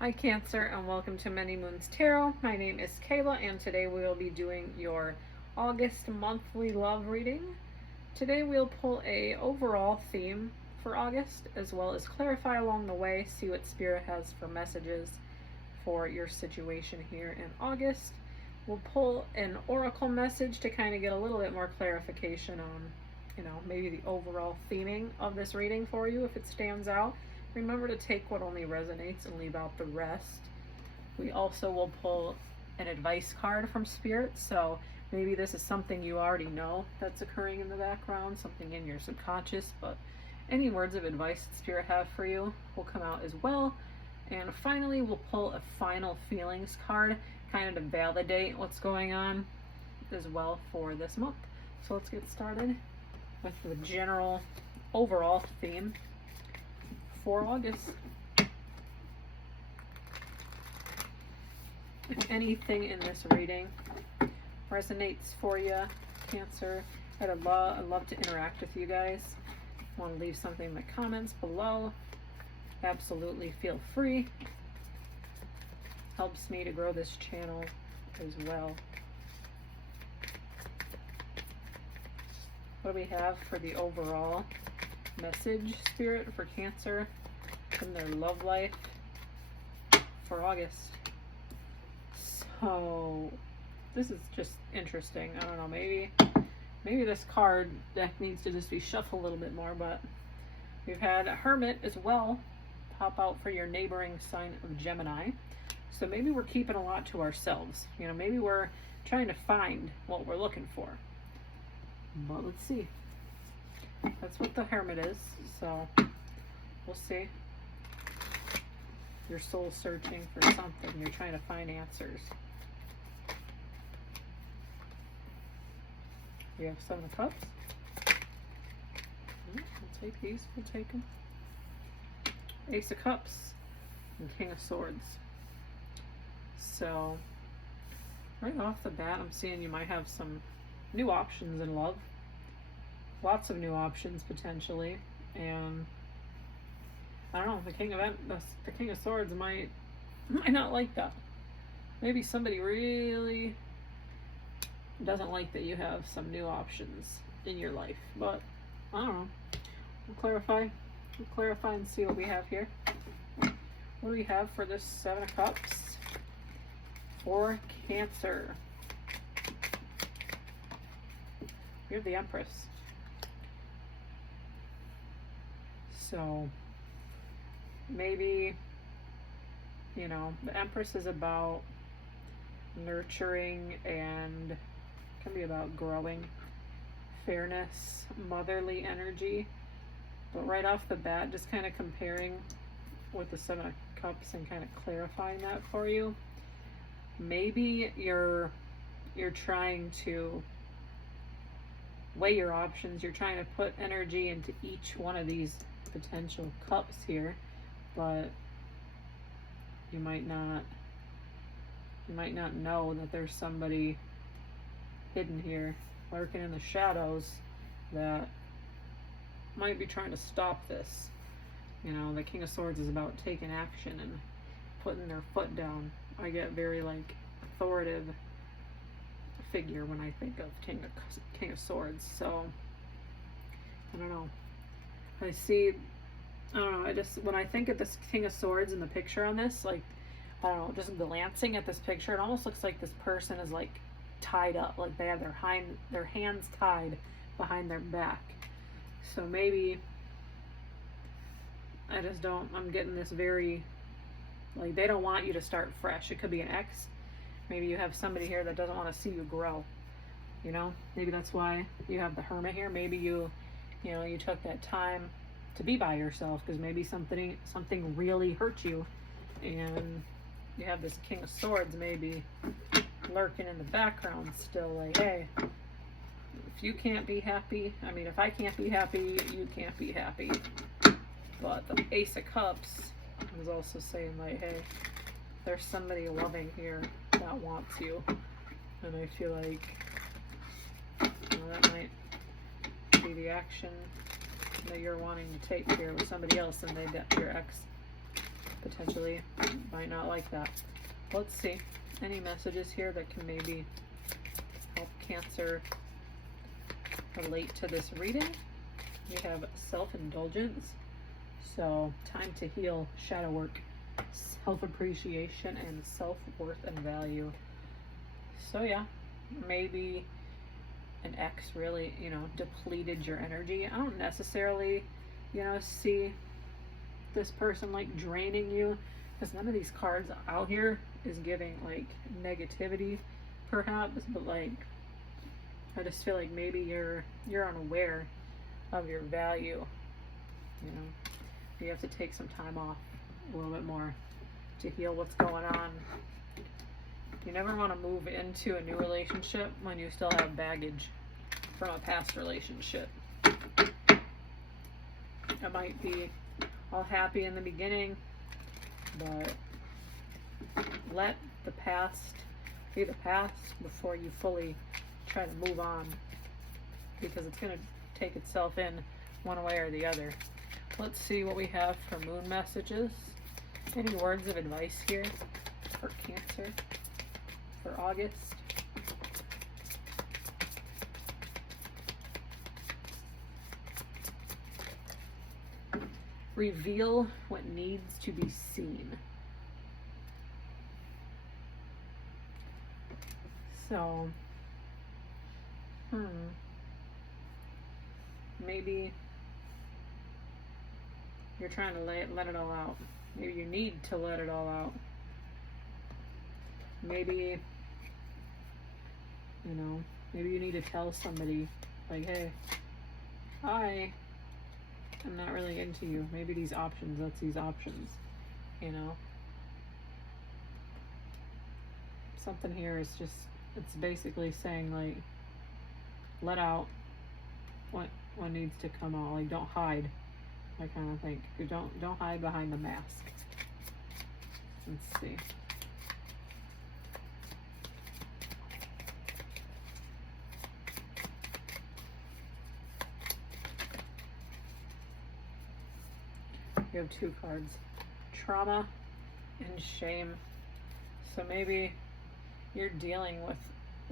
Hi Cancer, and welcome to Many Moons Tarot. My name is Kayla, and today we will be doing your August monthly love reading. Today we'll pull a overall theme for August, as well as clarify along the way, see what Spirit has for messages for your situation here in August. We'll pull an oracle message to kind of get a little bit more clarification on, maybe the overall theming of this reading for you if it stands out. Remember to take what only resonates and leave out the rest. We also will pull an advice card from Spirit, so maybe this is something you already know that's occurring in the background, something in your subconscious, but any words of advice that Spirit have for you will come out as well. And finally, we'll pull a final feelings card, kind of to validate what's going on as well for this month. So let's get started with the general overall theme for August. If anything in this reading resonates for you, Cancer, I'd love to interact with you guys. Want to leave something in the comments below? Absolutely feel free. Helps me to grow this channel as well. What do we have for the overall message, Spirit, for Cancer in their love life for August? So this is just interesting. I don't know, maybe this card deck needs to just be shuffled a little bit more, but we've had a Hermit as well pop out for your neighboring sign of Gemini. So maybe we're keeping a lot to ourselves. Maybe we're trying to find what we're looking for. But let's see. That's what the Hermit is, so we'll see. Your soul's searching for something. You're trying to find answers. You have Seven of Cups. We'll take these. We'll take them. Ace of Cups and King of Swords. So right off the bat, I'm seeing you might have some new options in love. Lots of new options potentially, and I don't know. The King of Swords might not like that. Maybe somebody really doesn't like that you have some new options in your life. But I don't know. We'll clarify and see what we have here. What do we have for this Seven of Cups for Cancer? You're the Empress. So maybe, the Empress is about nurturing and can be about growing, fairness, motherly energy. But right off the bat, just kind of comparing with the Seven of Cups and kind of clarifying that for you. Maybe you're trying to weigh your options. You're trying to put energy into each one of these potential cups here, but you might not know that there's somebody hidden here, lurking in the shadows, that might be trying to stop this. The King of Swords is about taking action and putting their foot down. I get very authoritative figure when I think of King of Swords. So I don't know. When I think of this King of Swords in the picture on this, I don't know, just glancing at this picture, it almost looks like this person is tied up, they have their hands tied behind their back. So maybe I'm getting this very, they don't want you to start fresh. It could be an ex. Maybe you have somebody here that doesn't want to see you grow. Maybe that's why you have the Hermit here. Maybe you took that time to be by yourself because maybe something really hurt you, and you have this King of Swords maybe lurking in the background still, hey, if you can't be happy, if I can't be happy, you can't be happy. But the Ace of Cups is also saying, hey, there's somebody loving here that wants you, and I feel like that might be the action that you're wanting to take here with somebody else, and your ex potentially might not like that. Let's see. Any messages here that can maybe help Cancer relate to this reading? We have self-indulgence. So time to heal, shadow work, self-appreciation, and self-worth and value. So yeah, maybe an ex really, depleted your energy. I don't necessarily, see this person like draining you, because none of these cards out here is giving like negativity perhaps, but like I just feel like maybe you're unaware of your value. You have to take some time off a little bit more to heal what's going on. You never want to move into a new relationship when you still have baggage from a past relationship. It might be all happy in the beginning, but let the past be the past before you fully try to move on, because it's going to take itself in one way or the other. Let's see what we have for moon messages. Any words of advice here for Cancer for August? Reveal what needs to be seen. So, maybe you're trying to let it all out. Maybe you need to let it all out. Maybe, maybe you need to tell somebody, like, hey, I'm not really into you. Maybe these options, that's these options, Something here is just, it's basically saying, like, let out what needs to come out. Like, don't hide. I kind of think. Don't hide behind the mask. Let's see. You have two cards. Trauma and shame. So maybe you're dealing with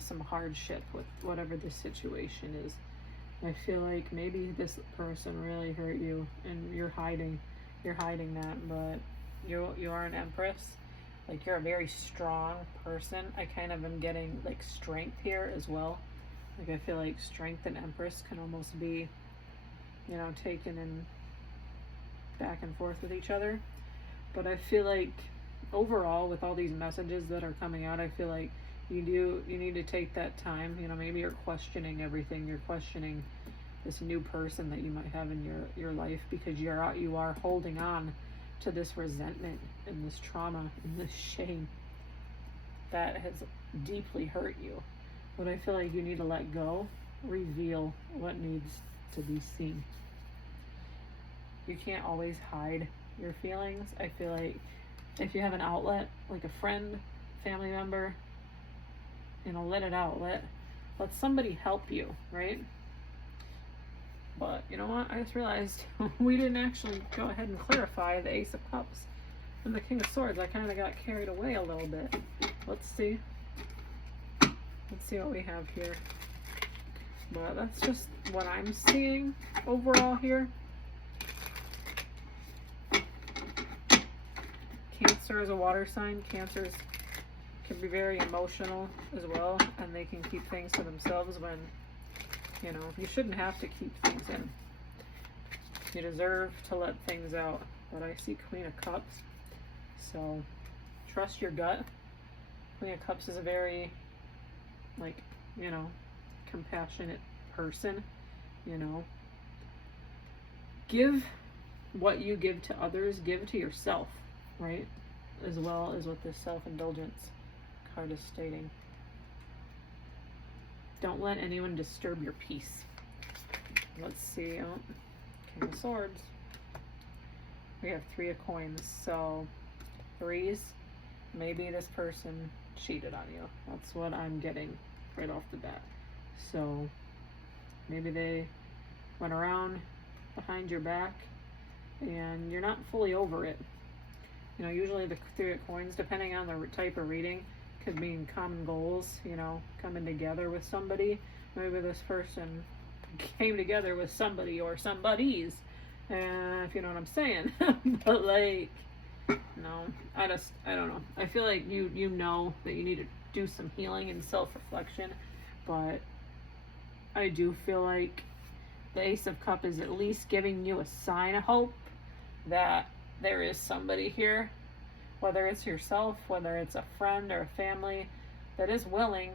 some hardship with whatever the situation is. I feel like maybe this person really hurt you and you're hiding that, but you are an Empress. Like, you're a very strong person. I kind of am getting like strength here as well. Like, I feel like strength and Empress can almost be, taken in back and forth with each other. But I feel like overall, with all these messages that are coming out, I feel like you need to take that time. Maybe you're questioning everything. You're questioning this new person that you might have in your life, because you are holding on to this resentment and this trauma and this shame that has deeply hurt you. But I feel like you need to let go, reveal what needs to be seen. You can't always hide your feelings. I feel like if you have an outlet, like a friend, family member, let it out. Let somebody help you, right? But you know what? I just realized we didn't actually go ahead and clarify the Ace of Cups and the King of Swords. I kind of got carried away a little bit. Let's see. Let's see what we have here. But that's just what I'm seeing overall here. Cancer is a water sign. Cancers can be very emotional as well, and they can keep things to themselves when, you shouldn't have to keep things in. You deserve to let things out. But I see Queen of Cups, so trust your gut. Queen of Cups is a very, compassionate person, Give what you give to others, give to yourself, right? As well as what this self-indulgence card is stating. Don't let anyone disturb your peace. Let's see. Oh, King of Swords. We have Three of Coins. So, threes. Maybe this person cheated on you. That's what I'm getting right off the bat. So, maybe they went around behind your back and you're not fully over it. You know, usually the Three of Coins, depending on the type of reading, could mean common goals, you know, coming together with somebody. Maybe this person came together with somebody or somebodies, if you know what I'm saying. But like, no, I don't know. I feel like you know that you need to do some healing and self-reflection, but I do feel like the Ace of Cups is at least giving you a sign of hope that there is somebody here, whether it's yourself, whether it's a friend or a family, that is willing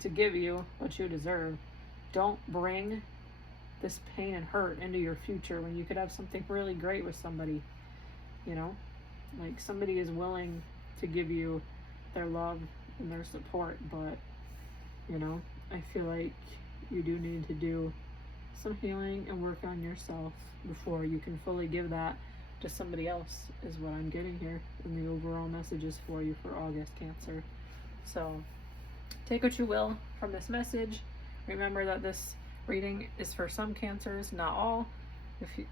to give you what you deserve. Don't bring this pain and hurt into your future when you could have something really great with somebody. You know, like somebody is willing to give you their love and their support, but you know, I feel like you do need to do some healing and work on yourself before you can fully give that to somebody else, is what I'm getting here in the overall messages for you for August, Cancer. So take what you will from this message. Remember that this reading is for some Cancers, not all.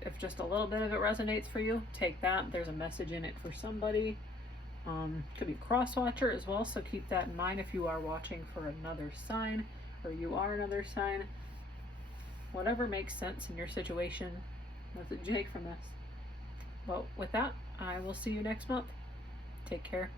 If just a little bit of it resonates for you, take that. There's a message in it for somebody. Could be a cross watcher as well, so keep that in mind if you are watching for another sign, or you are another sign. Whatever makes sense in your situation, that's what you take from this. Well, with that, I will see you next month. Take care.